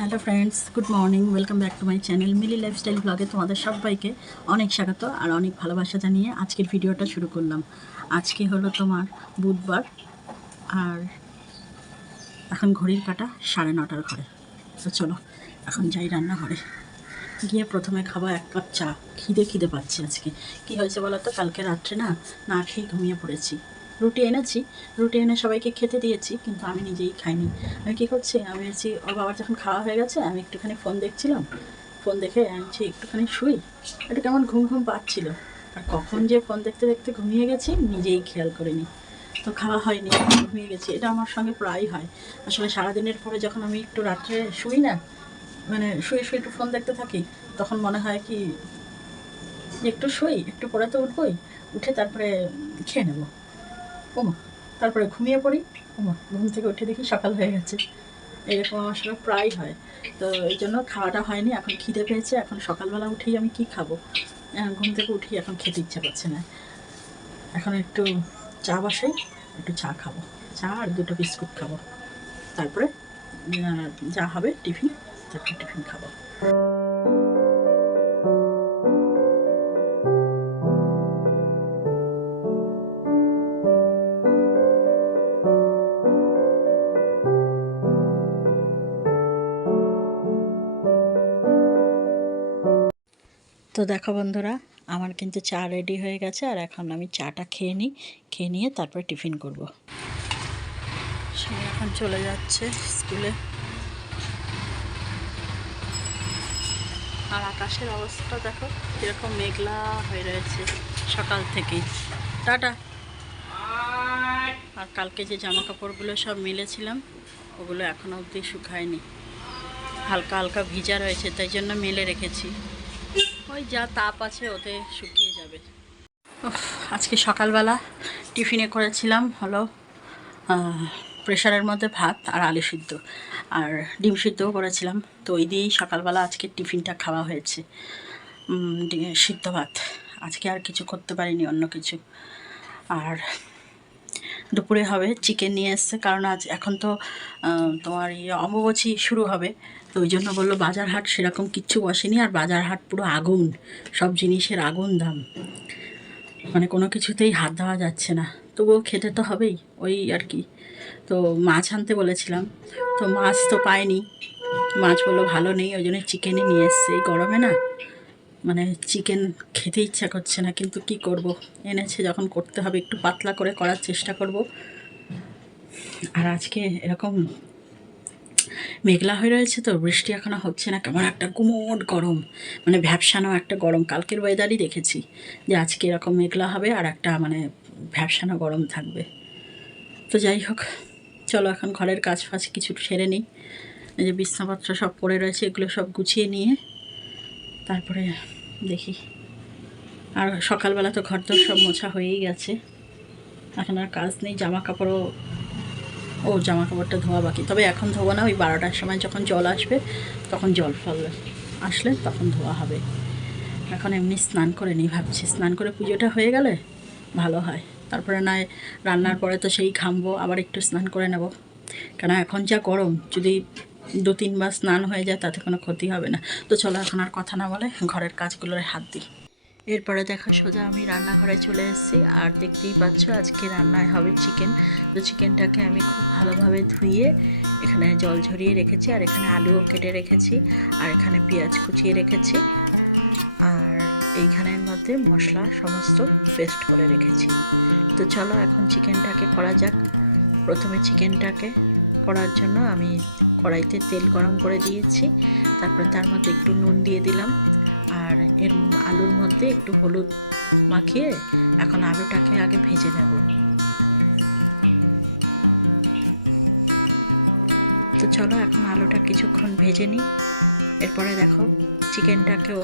Hello friends good morning welcome back to my channel Mili lifestyle ব্লগে তোমাদের সবাইকে অনেক স্বাগত আর অনেক ভালোবাসা জানিয়ে আজকের ভিডিওটা শুরু করলাম। আজকে হলো তোমার বুধবার আর এখন ঘড়ির কাটা সাড়ে নটার ঘরে। তো চলো, এখন যাই রান্নাঘরে। গিয়ে প্রথমে খাব এক কাপ চা। খিদে খিদে পাচ্ছি আজকে। কি হয়েছে বলো তো? কালকে রাত্রে না না খেয়ে ঘুমিয়ে পড়েছি। রুটি এনেছি, রুটি এনে সবাইকে খেতে দিয়েছি, কিন্তু আমি নিজেই খাইনি। আমি কী করছি, আমি হচ্ছি ওর বাবার যখন খাওয়া হয়ে গেছে, আমি একটুখানি ফোন দেখছিলাম। ফোন দেখে আমি একটুখানি শুই। একটু কেমন ঘুম ঘুম পাচ্ছিল। আর কখন যে ফোন দেখতে দেখতে ঘুমিয়ে গেছি, নিজেই খেয়াল করিনি। তো খাওয়া হয়নি, ঘুমিয়ে গেছি। এটা আমার সঙ্গে প্রায় হয়। আসলে সারাদিনের পরে যখন আমি একটু রাত্রে শুই না মানে শুয়ে শুয়ে একটু ফোন দেখতে থাকি, তখন মনে হয় কি, একটু শুই, একটু পরে তো উঠবই, উঠে তারপরে খেয়ে নেব। ওমা, তারপরে ঘুমিয়ে পড়ি, ওমা, ঘুম থেকে উঠে দেখি সকাল হয়ে গেছে। এরকম আমার সঙ্গে প্রায় হয়। তো এই জন্য খাওয়াটা হয়নি, এখন খিদে পেয়েছে, এখন সকালবেলা উঠেই আমি কি খাব? ঘুম থেকে উঠেই এখন খেতে ইচ্ছা করছে না। এখন একটু চা বসাই, একটু চা খাব। চা আর দুটো বিস্কুট খাব। তারপরে যা হবে টিফিন, তারপরে টিফিন খাব। তো দেখো বন্ধুরা, আমার কিন্তু চা রেডি হয়ে গেছে আর এখন আমি চাটা খেয়ে নিই, খেয়ে নিয়ে তারপরে টিফিন করব। সে এখন চলে যাচ্ছে স্কুলে আর আকাশের অবস্থা দেখো, কীরকম মেঘলা হয়ে রয়েছে সকাল থেকেই। টাটা। আর কালকে যে জামা কাপড়গুলো সব মেলেছিলাম, ওগুলো এখনও অবধি শুকায়নি। হালকা হালকা ভিজা রয়েছে, তাই জন্য মেলে রেখেছি। ওই যা তাপ আছে, ওতে শুকিয়ে যাবে। আজকে সকালবেলা টিফিনে করেছিলাম হলো প্রেশারের মধ্যে ভাত আর আলু সিদ্ধ। আর ডিম সিদ্ধও করেছিলাম, তো ওই দিয়েই সকালবেলা আজকে টিফিনটা খাওয়া হয়েছে। সিদ্ধ ভাত। আজকে আর কিছু করতে পারিনি, অন্য কিছু। আর দুপুরে হবে, চিকেন নিয়ে এসছে, কারণ আজ এখন তো তোমার ইয়ে অম্বুবাচী শুরু হবে। তো ওই জন্য বলল বাজার হাট সেরকম কিচ্ছু বসেনি আর বাজার হাট পুরো আগুন, সব জিনিসের আগুন দাম। মানে কোনো কিছুতেই হাত দেওয়া যাচ্ছে না। তবুও খেতে তো হবেই, ওই আর কি। তো মাছ আনতে বলেছিলাম, তো মাছ তো পাইনি। মাছ বলল, ভালো নেই, ওই জন্য চিকেনই নিয়ে এসছে। এই গরমে না মানে চিকেন খেতে ইচ্ছা করছে না, কিন্তু কি করব? এনেছে, যখন করতে হবে, একটু পাতলা করে করার চেষ্টা করব। আর আজকে এরকম মেঘলা হয়ে রয়েছে তো, বৃষ্টি এখনও হচ্ছে না, কেমন একটা গুমোট গরম। মানে ভ্যাবসানো একটা গরম, কালকের ওয়েদারই দেখেছি যে আজকে এরকম মেঘলা হবে আর একটা মানে ভ্যাবসানো গরম থাকবে। তো যাই হোক, চলো এখন ঘরের কাজ ফাজ কিছু সেরে নিই। এই যে বিছনাপত্র সব পড়ে রয়েছে, এগুলো সব গুছিয়ে নিয়ে তারপরে দেখি। আর সকালবেলা তো ঘর দর সব মোছা হয়েই গেছে। এখন আর কাজ নেই জামা কাপড়ও ও জামা কাপড়টা ধোয়া বাকি। তবে এখন ধোবো না, ওই বারোটার সময় যখন জল আসবে, তখন জল ফল আসলে তখন ধোয়া হবে। এখন এমনি স্নান করে নিই ভাবছি। স্নান করে পুজোটা হয়ে গেলে ভালো হয়। তারপরে নয়, রান্নার পরে তো সেই ঘামবো, আবার একটু স্নান করে নেব। কেন এখন যা গরম, যদি দু তিনবার স্নান হয়ে যায়, তাতে কোনো ক্ষতি হবে না। তো চলো এখন আর কথা না বলে ঘরের কাজগুলোর হাত দিই। এরপরে দেখা সোজা আমি রান্নাঘরে চলে এসেছি। আর দেখতেই পাচ্ছ আজকে রান্নায় হবে চিকেন তো চিকেনটাকে আমি খুব ভালোভাবে ধুয়ে এখানে জল ঝরিয়ে রেখেছি আর এখানে আলুও কেটে রেখেছি আর এখানে পেঁয়াজ কুচিয়ে রেখেছি। আর এইখানের মধ্যে মশলা সমস্ত পেস্ট করে রেখেছি। তো চলো এখন চিকেনটাকে করা যাক। প্রথমে চিকেনটাকে করার জন্য আমি কড়াইতে তেল গরম করে দিয়েছি। তারপরে তার মধ্যে একটু নুন দিয়ে দিলাম। আর এর আলুর মধ্যে একটু হলুদ মাখিয়ে এখন আলুটাকে আগে ভেজে নেব। তো চলো এখন আলুটা কিছুক্ষণ ভেজে নিই। এরপরে দেখো চিকেনটাকেও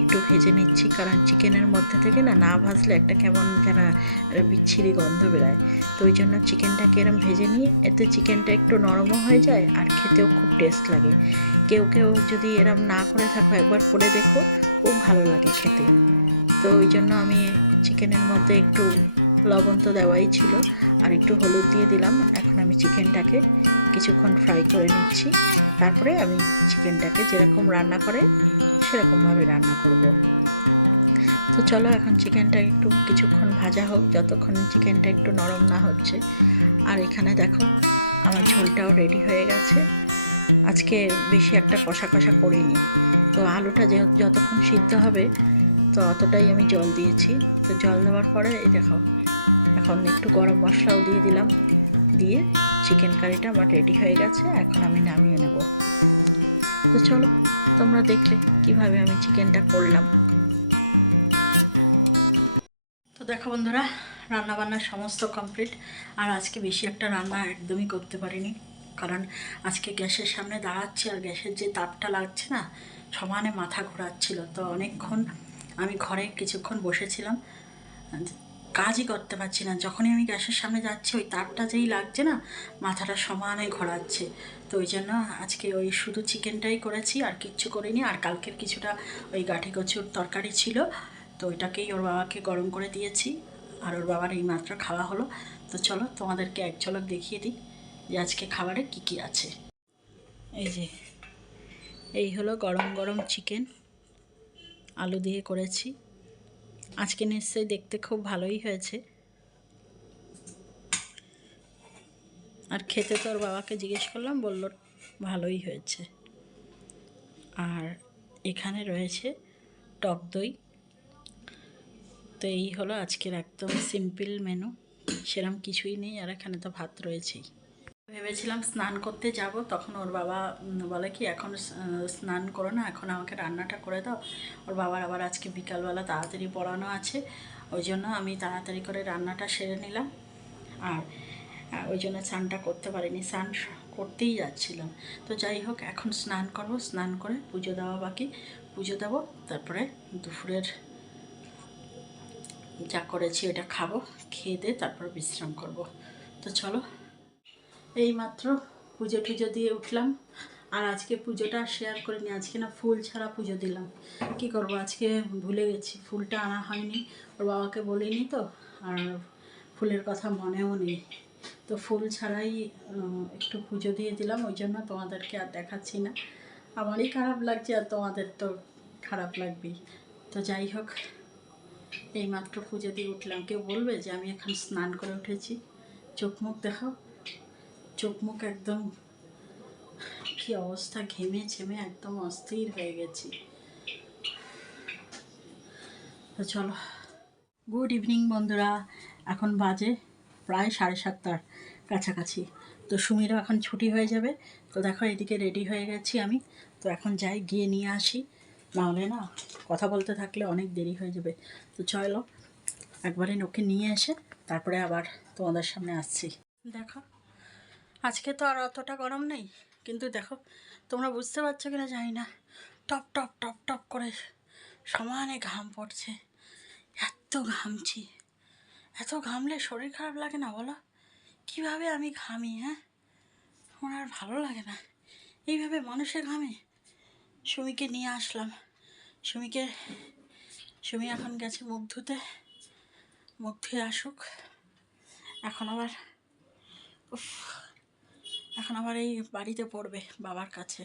একটু ভেজে নিচ্ছি, কারণ চিকেনের মধ্যে থেকে না না ভাজলে একটা কেমন যেন বিচ্ছিরি গন্ধ বেরোয়। তো ওই জন্য চিকেনটাকে এরম ভেজে নিয়ে, এতে চিকেনটা একটু নরমও হয়ে যায় আর খেতেও খুব টেস্ট লাগে। কেউ কেউ যদি এরম না করে থাকো, একবার করে দেখো, খুব ভালো লাগে খেতে। তো ওই জন্য আমি চিকেনের মধ্যে একটু লবণ তো দেওয়াই ছিল, আর একটু হলুদ দিয়ে দিলাম। এখন আমি চিকেনটাকে কিছুক্ষণ ফ্রাই করে নিচ্ছি। তারপরে আমি চিকেনটাকে যেরকম রান্না করে, সেরকমভাবে রান্না করব। তো চলো, এখন চিকেনটা একটু কিছুক্ষণ ভাজা হোক, যতক্ষণ চিকেনটা একটু নরম না হচ্ছে। আর এখানে দেখো, আমার ঝোলটাও রেডি হয়ে গেছে। আজকে বেশি একটা কষা কষা করিনি। তো আলুটা যে যতক্ষণ সিদ্ধ হবে, তো অতটাই আমি জল দিয়েছি। তো জল দেওয়ার পরে এই দেখো, এখন একটু গরম মশলাও দিয়ে দিলাম। দিয়ে চিকেন কারিটা আমার রেডি হয়ে গেছে, এখন আমি নামিয়ে নেব। তো চলো, তোমরা দেখলে কীভাবে আমি চিকেনটা করলাম। তো দেখো বন্ধুরা রান্না বান্না সমস্ত কমপ্লিট আর আজকে বেশি একটা রান্না একদমই করতে পারিনি। কারণ আজকে গ্যাসের সামনে দাঁড়াচ্ছি আর গ্যাসের যে তাপটা লাগছে না, সমানে মাথা ঘোরাচ্ছিল। তো অনেকক্ষণ আমি ঘরে কিছুক্ষণ বসেছিলাম। কাজই করতে পারছি না। যখনই আমি গ্যাসের সামনে যাচ্ছি, ওই তাপটা যেই লাগছে না, মাথাটা সমানে ঘোরাচ্ছে। তো ওই জন্য আজকে ওই শুধু চিকেনটাই করেছি, আর কিচ্ছু করিনি। আর কালকের কিছুটা ওই গাঠি কচুর তরকারি ছিল, তো ওইটাকেই ওর বাবাকে গরম করে দিয়েছি। আর ওর বাবার এই মাত্র খাওয়া হলো। তো চলো তোমাদেরকে এক ঝলক দেখিয়ে দিই। যে আজকে খাবারে কি কি আছে? এই যে, এই হলো গরম গরম চিকেন। আলু দিয়ে করেছি। আজকে নিশ্চয়ই দেখতে খুব ভালোই হয়েছে। আর খেতে তো বাবাকে জিজ্ঞেস করলাম, বলল ভালোই হয়েছে। আর এখানে রয়েছে টক দই। তো এই হলো আজকের একদম সিম্পল মেনু। সেরম কিছুই নেই, আর এখানে তো ভাত রয়েছেই। ভেবেছিলাম স্নান করতে যাব, তখন ওর বাবা বলে কি, এখন স্নান করো না, এখন আমাকে রান্নাটা করে দাও। ওর বাবার আবার আজকে বিকালবেলা তাড়াতাড়ি পড়ানো আছে, ওই জন্য আমি তাড়াতাড়ি করে রান্নাটা সেরে নিলাম। আর ওই জন্য স্নানটা করতে পারিনি, স্নান করতেই যাচ্ছিলাম। তো যাই হোক, এখন স্নান করব, স্নান করে পুজো দেওয়া বাকি। পুজো দেবো, তারপরে দুপুরের যা করেছি ওটা খাব, খেয়ে দিয়ে তারপর বিশ্রাম করব। তো চলো। এইমাত্র পুজো টুজো দিয়ে উঠলাম। আর আজকে পুজোটা শেয়ার করে করিনি, আজকে না ফুল ছাড়া পুজো দিলাম। কি করব, আজকে ভুলে গেছি, ফুলটা আনা হয়নি। ওর বাবাকে বলিনি তো, আর ফুলের কথা মনেও নেই। তো ফুল ছাড়াই একটু পুজো দিয়ে দিলাম, ওই জন্য তোমাদেরকে আর দেখাচ্ছি না। আমারই খারাপ লাগছে আর তোমাদের তো খারাপ লাগবেই। তো যাই হোক, এইমাত্র পুজো দিয়ে উঠলাম। কেউ বলবে যে আমি এখন স্নান করে উঠেছি। চোখ মুখ দেখাও। চোখ মুখ একদম কি অবস্থা? ঘেমে ছেমে একদম অস্থির হয়ে গেছি। তো চলো। গুড ইভিনিং বন্ধুরা। এখন বাজে প্রায় সাড়ে সাতটার কাছাকাছি। তো সুমিরও এখন ছুটি হয়ে যাবে। তো দেখো, এদিকে রেডি হয়ে গেছি আমি। তো এখন যাই, গিয়ে নিয়ে আসি। নাহলে না, কথা বলতে থাকলে অনেক দেরি হয়ে যাবে। তো চলো, একবারে ওকে নিয়ে এসে তারপরে আবার তোমাদের সামনে আসছি। দেখো আজকে তো আর অতটা গরম নেই। কিন্তু দেখো, তোমরা বুঝতে পারছ কিনা জানি না। টপ টপ টপ টপ করে সমানে ঘাম পড়ছে। এত ঘামছি। এত ঘামলে শরীর খারাপ লাগে না বলো? কীভাবে আমি ঘামি হ্যাঁ? আমার আর ভালো লাগে না। এইভাবে মানুষের ঘামে। সুমিকে নিয়ে আসলাম। সুমিকে, সুমি এখন গেছে মুখ ধুতে। মুখ ধুয়ে আসুক। এখন আবার, উফ এখন আবার এই বাড়িতে পড়বে বাবার কাছে।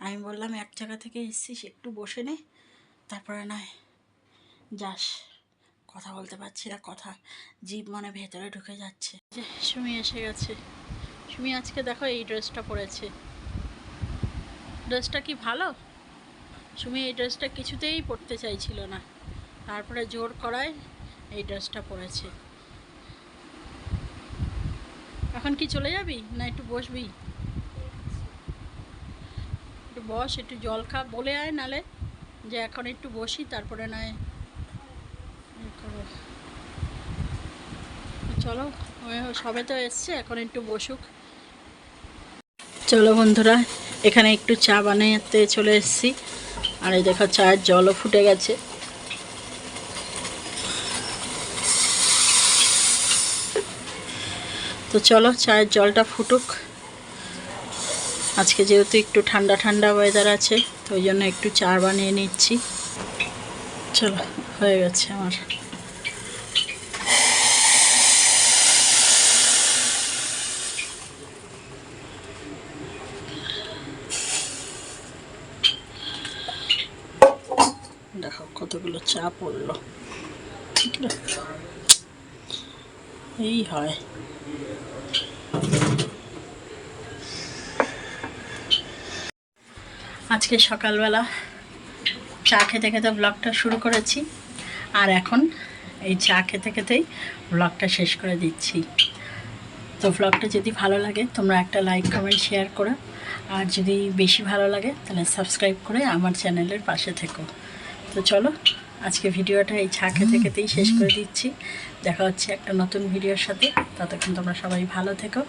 আমি বললাম, এক জায়গা থেকে এসছিস, একটু বসে নে, তারপরে নয় যাস। কথা বলতে পারছি না, কথা জীব মনে ভেতরে ঢুকে যাচ্ছে। যে সুমি এসে গেছে। সুমি, আজকে দেখো এই ড্রেসটা পরেছে। ড্রেসটা কি ভালো? সুমি, এই ড্রেসটা কিছুতেই পরতে চাইছিল না। তারপরে জোর করায় এই ড্রেসটা পরেছে। এখন কি চলে যাবি? না একটু বসবি? একটু বস, একটু জল খা। বলে আয় নালে, যে এখন একটু বসি, তারপরে নয় এ চলো সবে তো এসছে, এখন একটু বসুক। চলো বন্ধুরা, এখানে একটু চা বানাতে চলে এসেছি। আর এই দেখো, চায়ের জলও ফুটে গেছে। তো চলো, চায়ের জলটা ফুটুক। আজকে যেহেতু একটু ঠান্ডা ঠান্ডা ওয়েদার আছে, তো ওই জন্য একটু চা বানিয়ে নিচ্ছি। চলো, হয়ে গেছে আমার। দেখো কতগুলো চা পড়ল। ঠিক আছে এই হয়। আজকে সকালবেলা চা খেতে খেতে ব্লগটা শুরু করেছি। আর এখন এই চা খেতে খেতেই ব্লগটা শেষ করে দিচ্ছি। তো ব্লগটা যদি ভালো লাগে, তোমরা একটা লাইক কমেন্ট শেয়ার করো। আর যদি বেশি ভালো লাগে, তাহলে সাবস্ক্রাইব করে আমার চ্যানেলের পাশে থেকো। তো চলো আজকে ভিডিওটা এই চা খেতে খেতেই শেষ করে দিচ্ছি। দেখা হচ্ছে একটা নতুন ভিডিওর সাথে। ততক্ষণ তোমরা সবাই ভালো থেকো,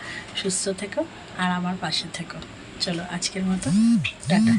সুস্থ থেকো, আর আমার পাশে থেকো। চলো আজকের মতো, টাটা।